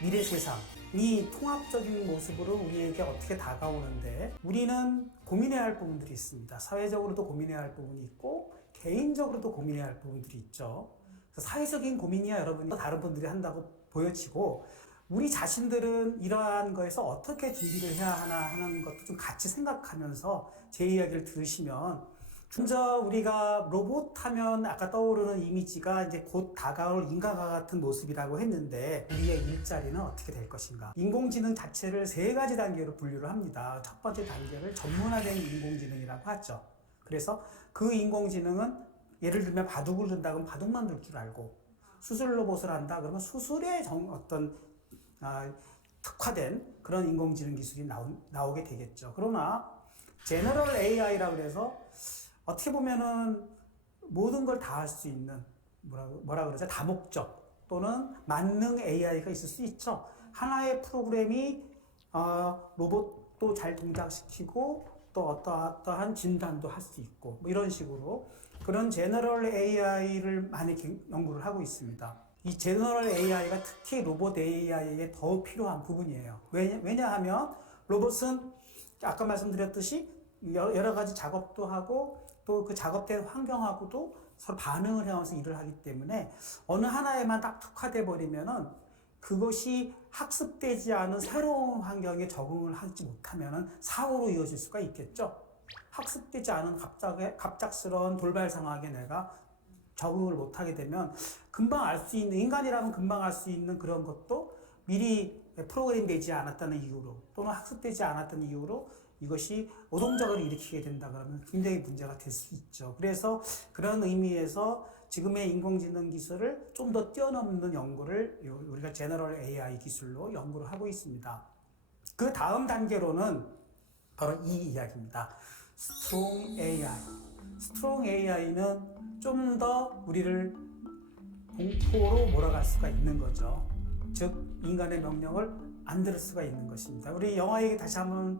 미래 세상이 통합적인 모습으로 우리에게 어떻게 다가오는데 우리는 고민해야 할 부분들이 있습니다. 사회적으로도 고민해야 할 부분이 있고 개인적으로도 고민해야 할 부분들이 있죠. 그래서 사회적인 고민이야 여러분이 다른 분들이 한다고 보여지고 우리 자신들은 이러한 거에서 어떻게 준비를 해야 하나 하는 것도 좀 같이 생각하면서 제 이야기를 들으시면 먼저 우리가 로봇 하면 아까 떠오르는 이미지가 이제 곧 다가올 인간과 같은 모습이라고 했는데 우리의 일자리는 어떻게 될 것인가? 인공지능 자체를 세 가지 단계로 분류를 합니다. 첫 번째 단계를 전문화된 인공지능이라고 하죠. 그래서 그 인공지능은 예를 들면 바둑을 둔다 그러면 바둑만 둘 줄 알고 수술 로봇을 한다 그러면 수술에 특화된 그런 인공지능 기술이 나오게 되겠죠. 그러나 제너럴 AI라고 해서 어떻게 보면은 모든 걸 다 할 수 있는 뭐라 그러죠? 다목적 또는 만능 AI가 있을 수 있죠. 하나의 프로그램이 로봇도 잘 동작시키고 또 어떠한 진단도 할 수 있고 뭐 이런 식으로 그런 제너럴 AI를 많이 연구를 하고 있습니다. 이 제너럴 AI가 특히 로봇 AI에 더 필요한 부분이에요. 왜냐하면 로봇은 아까 말씀드렸듯이 여러 가지 작업도 하고 또 그 작업된 환경하고도 서로 반응을 해가면서 일을 하기 때문에 어느 하나에만 딱 특화돼 버리면은 그것이 학습되지 않은 새로운 환경에 적응을 하지 못하면은 사고로 이어질 수가 있겠죠. 학습되지 않은 갑작스러운 돌발 상황에 내가 적응을 못하게 되면 금방 알 수 있는, 인간이라면 금방 알 수 있는 그런 것도 미리 프로그램 되지 않았다는 이유로 또는 학습되지 않았다는 이유로 이것이 노동작을 일으키게 된다 그러면 굉장히 문제가 될 수 있죠. 그래서 그런 의미에서 지금의 인공지능 기술을 좀 더 뛰어넘는 연구를 우리가 제너럴 AI 기술로 연구를 하고 있습니다. 그 다음 단계로는 바로 이 이야기입니다. 스트롱 AI. 스트롱 AI는 좀 더 우리를 공포로 몰아갈 수가 있는 거죠. 즉 인간의 명령을 안 들을 수가 있는 것입니다. 우리 영화 얘기 다시 한번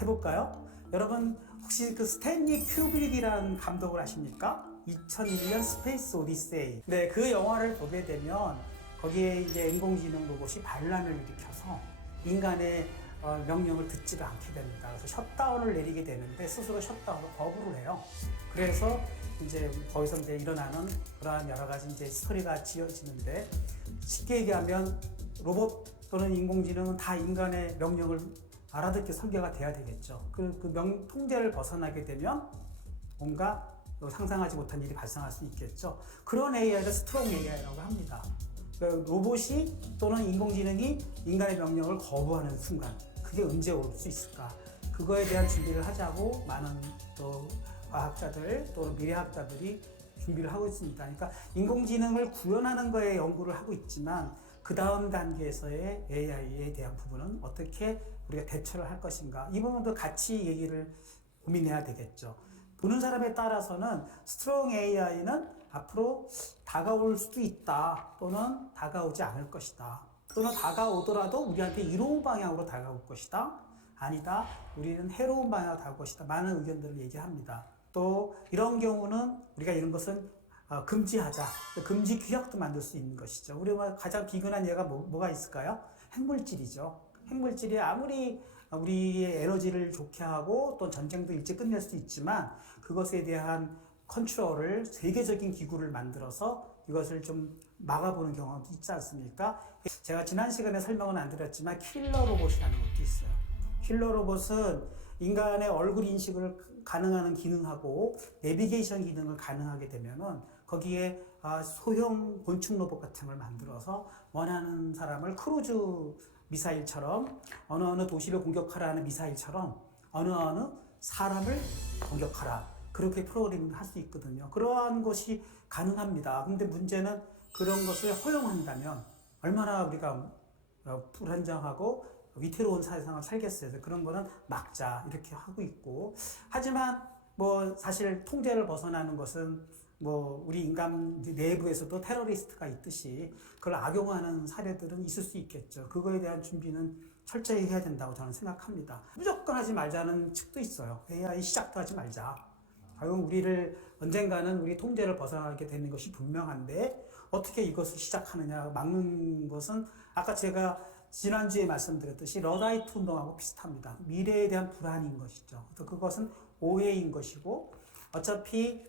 해볼까요? 여러분 혹시 그 스탠리 큐브릭이라는 감독을 아십니까? 2001년 스페이스 오디세이. 네, 그 영화를 보게 되면 거기에 이제 인공지능 로봇이 반란을 일으켜서 인간의 명령을 듣지를 않게 됩니다. 그래서 셧다운을 내리게 되는데 스스로 셧다운을 거부를 해요. 그래서 이제 거기서 이제 일어나는 그러한 여러 가지 이제 스토리가 지어지는데 쉽게 얘기하면 로봇 또는 인공지능은 다 인간의 명령을 알아듣게 설계가 돼야 되겠죠. 통제를 벗어나게 되면 뭔가 상상하지 못한 일이 발생할 수 있겠죠. 그런 AI를 스트롱 AI라고 합니다. 로봇이 또는 인공지능이 인간의 명령을 거부하는 순간 그게 언제 올 수 있을까? 그거에 대한 준비를 하자고 많은 또 과학자들 또는 미래학자들이 준비를 하고 있습니다. 그러니까 인공지능을 구현하는 거에 연구를 하고 있지만 그 다음 단계에서의 AI에 대한 부분은 어떻게 우리가 대처를 할 것인가 이 부분도 같이 얘기를 고민해야 되겠죠. 보는 사람에 따라서는 스트롱 AI는 앞으로 다가올 수도 있다 또는 다가오지 않을 것이다 또는 다가오더라도 우리한테 이로운 방향으로 다가올 것이다 아니다 우리는 해로운 방향으로 다가올 것이다 많은 의견들을 얘기합니다. 또 이런 경우는 우리가 이런 것은 금지하자 금지 규약도 만들 수 있는 것이죠. 우리가 가장 비근한 예가 뭐가 있을까요? 핵물질이죠. 핵물질이 아무리 우리의 에너지를 좋게 하고 또 전쟁도 일찍 끝낼 수 있지만 그것에 대한 컨트롤을 세계적인 기구를 만들어서 이것을 좀 막아보는 경험도 있지 않습니까? 제가 지난 시간에 설명은 안 드렸지만 킬러 로봇이라는 것도 있어요. 킬러 로봇은 인간의 얼굴 인식을 가능한 기능하고 내비게이션 기능을 가능하게 되면은 거기에 소형 곤충 로봇 같은 걸 만들어서 원하는 사람을 크루즈 미사일처럼 어느 도시를 공격하라는 미사일처럼 어느 사람을 공격하라. 그렇게 프로그래밍을 할 수 있거든요. 그러한 것이 가능합니다. 근데 문제는 그런 것을 허용한다면 얼마나 우리가 불안정하고 위태로운 세상을 살겠어요. 그런 거는 막자 이렇게 하고 있고 하지만 뭐 사실 통제를 벗어나는 것은 뭐 우리 인간 내부에서도 테러리스트가 있듯이 그걸 악용하는 사례들은 있을 수 있겠죠. 그거에 대한 준비는 철저히 해야 된다고 저는 생각합니다. 무조건 하지 말자는 측도 있어요. AI 시작도 하지 말자. 결국 우리를 언젠가는 우리 통제를 벗어나게 되는 것이 분명한데 어떻게 이것을 시작하느냐 막는 것은 아까 제가 지난주에 말씀드렸듯이 러다이트 운동하고 비슷합니다. 미래에 대한 불안인 것이죠. 그래서 그것은 오해인 것이고 어차피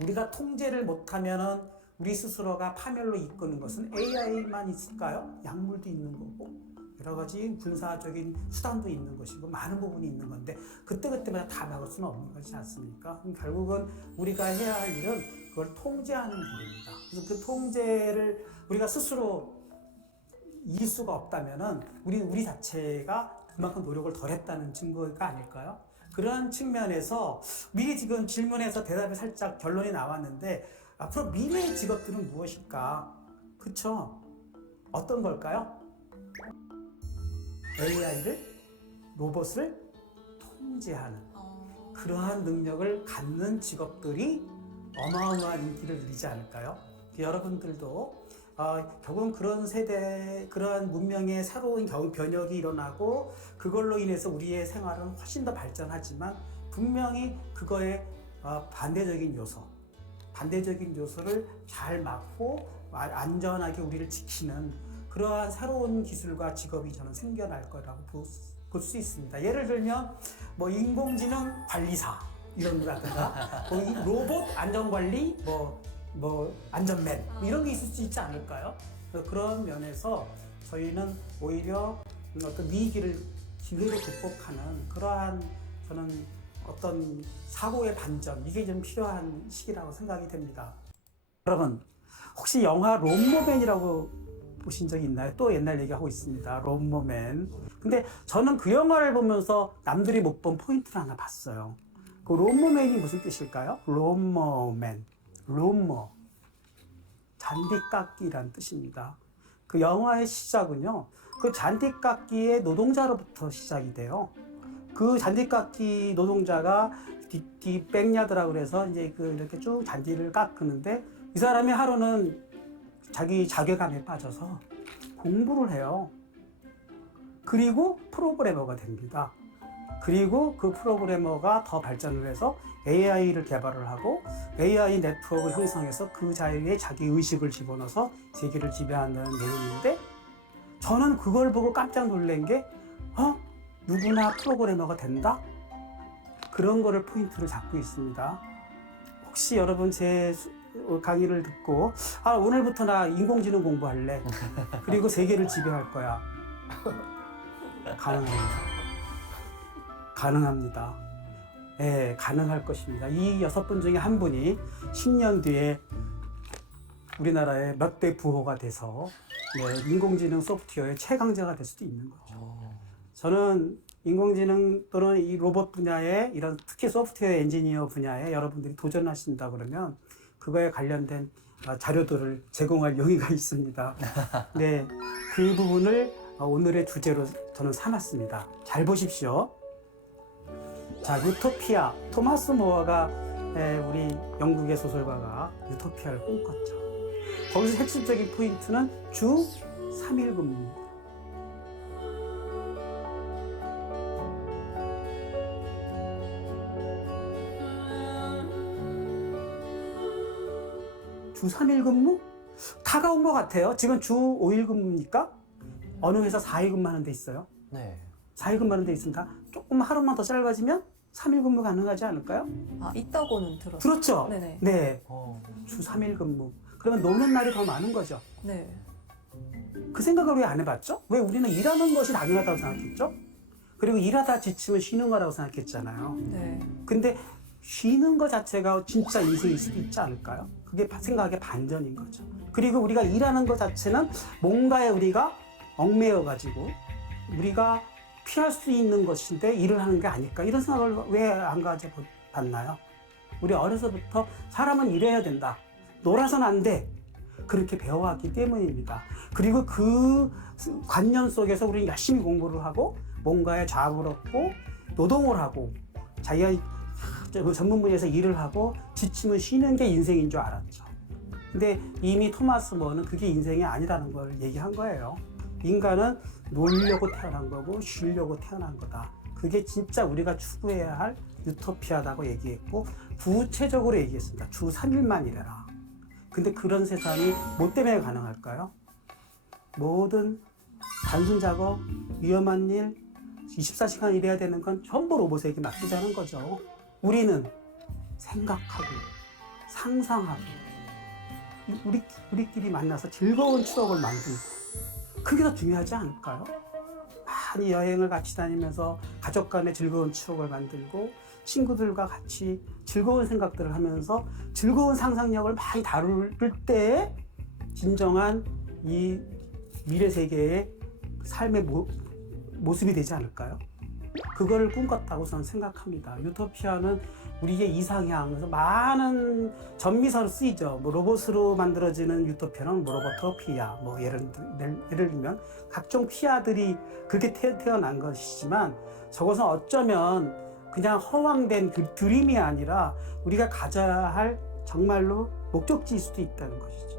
우리가 통제를 못하면은 우리 스스로가 파멸로 이끄는 것은 AI만 있을까요? 약물도 있는 거고 여러 가지 군사적인 수단도 있는 것이고 많은 부분이 있는 건데 그때그때마다 다 막을 수는 없는 것이지 않습니까? 결국은 우리가 해야 할 일은 그걸 통제하는 일입니다. 그래서 그 통제를 우리가 스스로 이길 수가 없다면은 우리 자체가 그만큼 노력을 덜 했다는 증거가 아닐까요? 그런 측면에서 미리 지금 질문에서 대답이 살짝 결론이 나왔는데 앞으로 미래의 직업들은 무엇일까? 그쵸? 어떤 걸까요? AI를, 로봇을 통제하는 그러한 능력을 갖는 직업들이 어마어마한 인기를 누리지 않을까요? 여러분들도 결국은 그런 세대, 그러한 문명의 새로운 변혁이 일어나고 그걸로 인해서 우리의 생활은 훨씬 더 발전하지만 분명히 그거에 반대적인 요소를 잘 막고 안전하게 우리를 지키는 그러한 새로운 기술과 직업이 저는 생겨날 거라고 볼 수 있습니다. 예를 들면 뭐 인공지능 관리사 이런 거라든가 로봇 안전관리 뭐 안전맨 이런 게 있을 수 있지 않을까요? 그런 면에서 저희는 오히려 어떤 위기를 기회로 극복하는 그러한 저는 어떤 사고의 반전 이게 좀 필요한 시기라고 생각이 됩니다. 여러분 혹시 영화 롬모맨이라고 보신 적이 있나요? 또 옛날 얘기하고 있습니다. 롬모맨. 근데 저는 그 영화를 보면서 남들이 못 본 포인트를 하나 봤어요. 그 롬모맨이 무슨 뜻일까요? 롬모맨. 롬모. 잔디깎기란 뜻입니다. 그 영화의 시작은요. 그 잔디깎기의 노동자로부터 시작이 돼요. 그 잔디깎기 노동자가 백야드라고 그래서 이제 이렇게 쭉 잔디를 깎는데 이 사람이 하루는 자기 자괴감에 빠져서 공부를 해요. 그리고 프로그래머가 됩니다. 그리고 그 프로그래머가 더 발전을 해서 AI를 개발을 하고 AI 네트워크를 형성해서 그 자리에 자기 의식을 집어넣어서 세계를 지배하는 내용인데 저는 그걸 보고 깜짝 놀란 게 누구나 프로그래머가 된다? 그런 거를 포인트로 잡고 있습니다. 혹시 여러분 제 강의를 듣고 오늘부터 나 인공지능 공부할래. 그리고 세계를 지배할 거야. 가능합니다. 예, 가능할 것입니다. 이 6분 중에 한 분이 10년 뒤에 우리나라의 몇 대 부호가 돼서 인공지능 소프트웨어의 최강자가 될 수도 있는 거죠. 저는 인공지능 또는 이 로봇 분야에 이런 특히 소프트웨어 엔지니어 분야에 여러분들이 도전하신다 그러면 그거에 관련된 자료들을 제공할 용의가 있습니다. 네, 그 부분을 오늘의 주제로 저는 삼았습니다. 잘 보십시오. 자, 유토피아. 토마스 모어가 우리 영국의 소설가가 유토피아를 꿈꿨죠. 거기서 핵심적인 포인트는 주 3일 근무입니다. 주 3일 근무? 다가온 것 같아요. 지금 주 5일 근무입니까? 어느 회사 4일 근무하는 데 있어요? 네. 4일 근무하는 데 있으니까 조금 하루만 더 짧아지면 3일 근무 가능하지 않을까요? 있다고는 들었어요. 들었죠? 네네. 네. 주 3일 근무. 그러면 노는 날이 더 많은 거죠. 네. 그 생각을 왜 안 해봤죠? 왜 우리는 일하는 것이 당연하다고 생각했죠? 그리고 일하다 지치면 쉬는 거라고 생각했잖아요. 네. 근데 쉬는 것 자체가 진짜 인생일 수도 있지 않을까요? 그게 생각의 반전인 거죠. 그리고 우리가 일하는 것 자체는 뭔가에 우리가 얽매여가지고 우리가 피할 수 있는 것인데 일을 하는 게 아닐까 이런 생각을 왜 안 가져봤나요? 우리 어려서부터 사람은 일해야 된다. 놀아서는 안 돼. 그렇게 배워왔기 때문입니다. 그리고 그 관념 속에서 우리는 열심히 공부를 하고 뭔가에 자업을 얻고 노동을 하고 자기가 전문 분야에서 일을 하고 지치면 쉬는 게 인생인 줄 알았죠. 근데 이미 토마스 모어는 그게 인생이 아니라는 걸 얘기한 거예요. 인간은 놀려고 태어난 거고 쉬려고 태어난 거다. 그게 진짜 우리가 추구해야 할 유토피아다고 얘기했고 구체적으로 얘기했습니다. 주 3일만 일해라. 근데 그런 세상이 뭐 때문에 가능할까요? 모든 단순 작업, 위험한 일, 24시간 일해야 되는 건 전부 로봇에게 맡기자는 거죠. 우리는 생각하고 상상하고 우리끼리 만나서 즐거운 추억을 만들고 그게 더 중요하지 않을까요? 많이 여행을 같이 다니면서 가족 간의 즐거운 추억을 만들고 친구들과 같이 즐거운 생각들을 하면서 즐거운 상상력을 많이 다룰 때 진정한 이 미래 세계의 삶의 모습이 되지 않을까요? 그걸 꿈꿨다고 저는 생각합니다. 유토피아는 우리의 이상향, 그래서 많은 전미사로 쓰이죠. 뭐 로봇으로 만들어지는 유토피아는 뭐 로보토피아, 뭐 예를 들면 각종 피아들이 그렇게 태어난 것이지만 저것은 어쩌면 그냥 허황된 그 드림이 아니라 우리가 가져야 할 정말로 목적지일 수도 있다는 것이죠.